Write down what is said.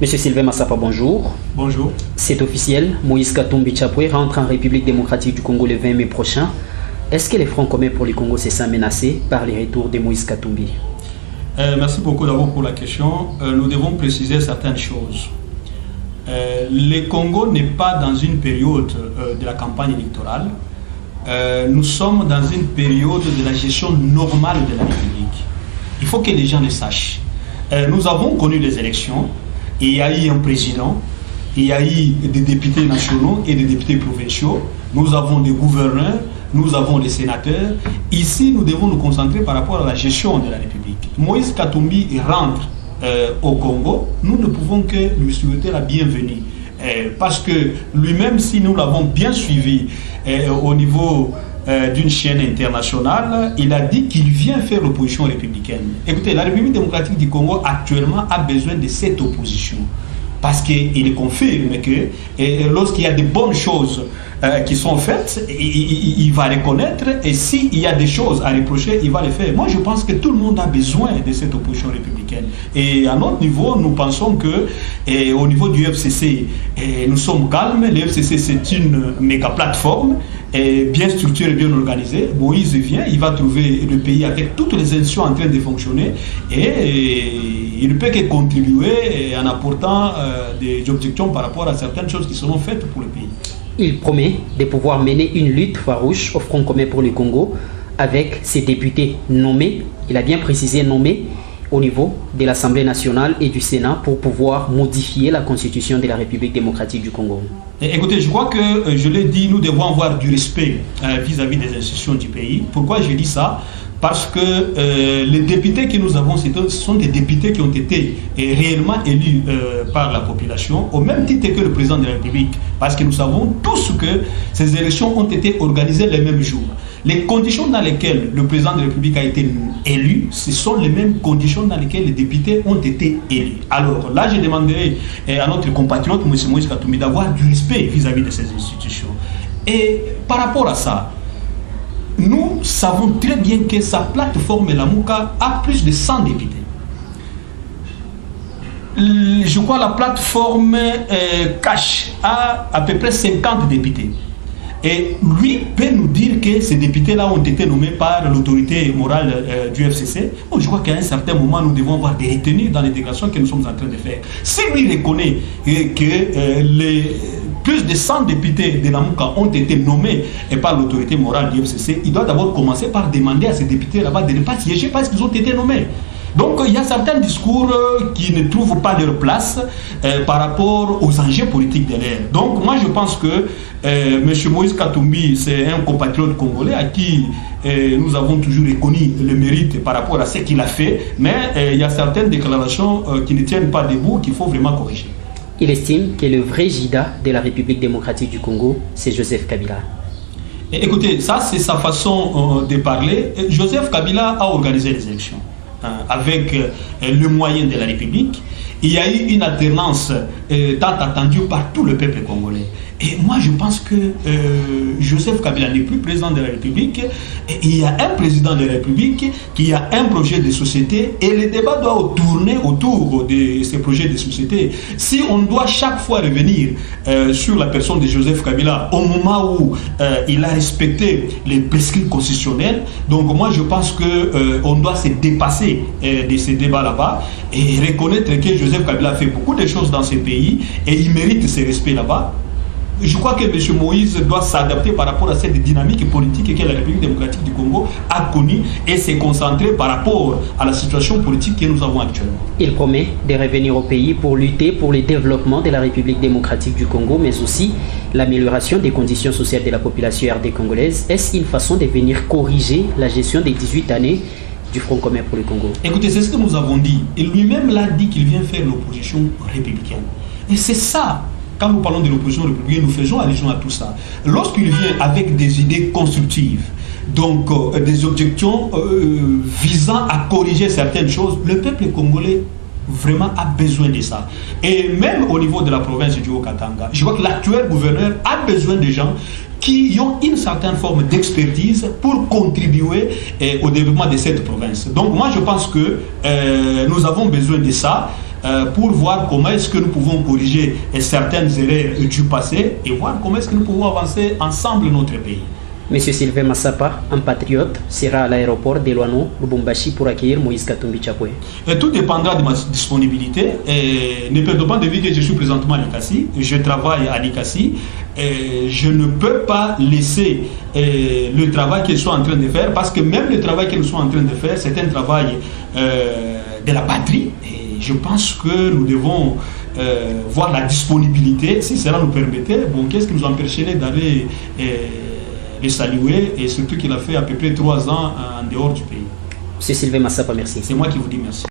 Monsieur Sylvain Massapa, bonjour. Bonjour. C'est officiel, Moïse Katumbi Tchapoué rentre en République démocratique du Congo le 20 mai prochain. Est-ce que les fronts communs pour le Congo se sentent menacés par les retours de Moïse Katumbi? Merci beaucoup d'abord pour la question. Nous devons préciser certaines choses. Le Congo n'est pas dans une période de la campagne électorale. Nous sommes dans une période de la gestion normale de la République. Il faut que les gens le sachent. Nous avons connu les élections. Il y a eu un président, il y a eu des députés nationaux et des députés provinciaux. Nous avons des gouverneurs, nous avons des sénateurs. Ici, nous devons nous concentrer par rapport à la gestion de la République. Moïse Katumbi rentre au Congo. Nous ne pouvons que lui souhaiter la bienvenue. Parce que lui-même, si nous l'avons bien suivi au niveau d'une chaîne internationale, il a dit qu'il vient faire l'opposition républicaine. Écoutez, la République démocratique du Congo actuellement a besoin de cette opposition. Parce qu'il confirme que lorsqu'il y a de bonnes choses qui sont faites, il va reconnaître, et s'il y a des choses à reprocher, il va les faire. Moi, je pense que tout le monde a besoin de cette opposition républicaine. Et à notre niveau, nous pensons que au niveau du FCC, nous sommes calmes. Le FCC, c'est une méga plateforme, bien structurée, bien organisée. Moïse vient, il va trouver le pays avec toutes les institutions en train de fonctionner, et il ne peut que contribuer en apportant des objections par rapport à certaines choses qui seront faites pour le pays. Il promet de pouvoir mener une lutte farouche au Front commun pour le Congo avec ses députés nommés, il a bien précisé nommés, au niveau de l'Assemblée nationale et du Sénat pour pouvoir modifier la constitution de la République démocratique du Congo. Écoutez, je crois que, je l'ai dit, nous devons avoir du respect vis-à-vis des institutions du pays. Pourquoi je dis ça? Parce que les députés que nous avons, ce sont des députés qui ont été réellement élus par la population, au même titre que le président de la République. Parce que nous savons tous que ces élections ont été organisées les mêmes jours. Les conditions dans lesquelles le président de la République a été élu, ce sont les mêmes conditions dans lesquelles les députés ont été élus. Alors là, je demanderai à notre compatriote, M. Moïse Katumbi, d'avoir du respect vis-à-vis de ces institutions. Et par rapport à ça, nous savons très bien que sa plateforme Lamuka a plus de 100 députés. Je crois que la plateforme Cash a à peu près 50 députés. Et lui peut nous dire que ces députés-là ont été nommés par l'autorité morale du FCC. Bon, je crois qu'à un certain moment, nous devons avoir des retenues dans les déclarations que nous sommes en train de faire. Si lui reconnaît que les plus de 100 députés de Lamuka ont été nommés par l'autorité morale du FCC, il doit d'abord commencer par demander à ces députés là-bas de ne pas siéger parce qu'ils ont été nommés. Donc il y a certains discours qui ne trouvent pas leur place par rapport aux enjeux politiques de l'ère. Donc moi je pense que M. Moïse Katumbi, c'est un compatriote congolais à qui nous avons toujours reconnu le mérite par rapport à ce qu'il a fait, mais il y a certaines déclarations qui ne tiennent pas debout, qu'il faut vraiment corriger. Il estime que le vrai JIDA de la République démocratique du Congo, c'est Joseph Kabila. Écoutez, ça c'est sa façon de parler. Joseph Kabila a organisé les élections avec le moyen de la République. Il y a eu une alternance tant attendue par tout le peuple congolais. Et moi, je pense que Joseph Kabila n'est plus président de la République. Et il y a un président de la République qui a un projet de société et le débat doit tourner autour de ces projets de société. Si on doit chaque fois revenir sur la personne de Joseph Kabila au moment où il a respecté les prescrits constitutionnels, donc moi, je pense qu'on doit se dépasser de ces débats là-bas et reconnaître que Joseph Kabila fait beaucoup de choses dans ce pays et il mérite ce respect là-bas. Je crois que M. Moïse doit s'adapter par rapport à cette dynamique politique que la République démocratique du Congo a connue et se concentrer par rapport à la situation politique que nous avons actuellement. Il promet de revenir au pays pour lutter pour le développement de la République démocratique du Congo, mais aussi l'amélioration des conditions sociales de la population RD congolaise. Est-ce une façon de venir corriger la gestion des 18 années du Front commun pour le Congo? Écoutez, c'est ce que nous avons dit. Et lui-même l'a dit qu'il vient faire l'opposition républicaine. Et c'est ça. Quand nous parlons de l'opposition républicaine, nous faisons allusion à tout ça. Lorsqu'il vient avec des idées constructives, donc des objections visant à corriger certaines choses, le peuple congolais vraiment a besoin de ça. Et même au niveau de la province du Haut-Katanga, je vois que l'actuel gouverneur a besoin de gens qui ont une certaine forme d'expertise pour contribuer au développement de cette province. Donc moi je pense que nous avons besoin de ça. pour voir comment est-ce que nous pouvons corriger certaines erreurs du passé et voir comment est-ce que nous pouvons avancer ensemble notre pays. Monsieur Sylvain Massapa, un patriote, sera à l'aéroport d'Eloano, Lubumbashi, pour accueillir Moïse Katumbi Chapwe. Tout dépendra de ma disponibilité. Et ne perdons pas de vue que je suis présentement à Likasi. Je travaille à Likasi. Je ne peux pas laisser le travail qu'ils sont en train de faire, parce que même le travail qu'ils sont en train de faire, c'est un travail de la patrie. Et je pense que nous devons voir la disponibilité, si cela nous permettait. Bon, qu'est-ce qui nous empêcherait d'aller les saluer, et surtout qu'il a fait à peu près 3 ans en dehors du pays. C'est Sylvain Massapa, merci. C'est moi qui vous dis merci.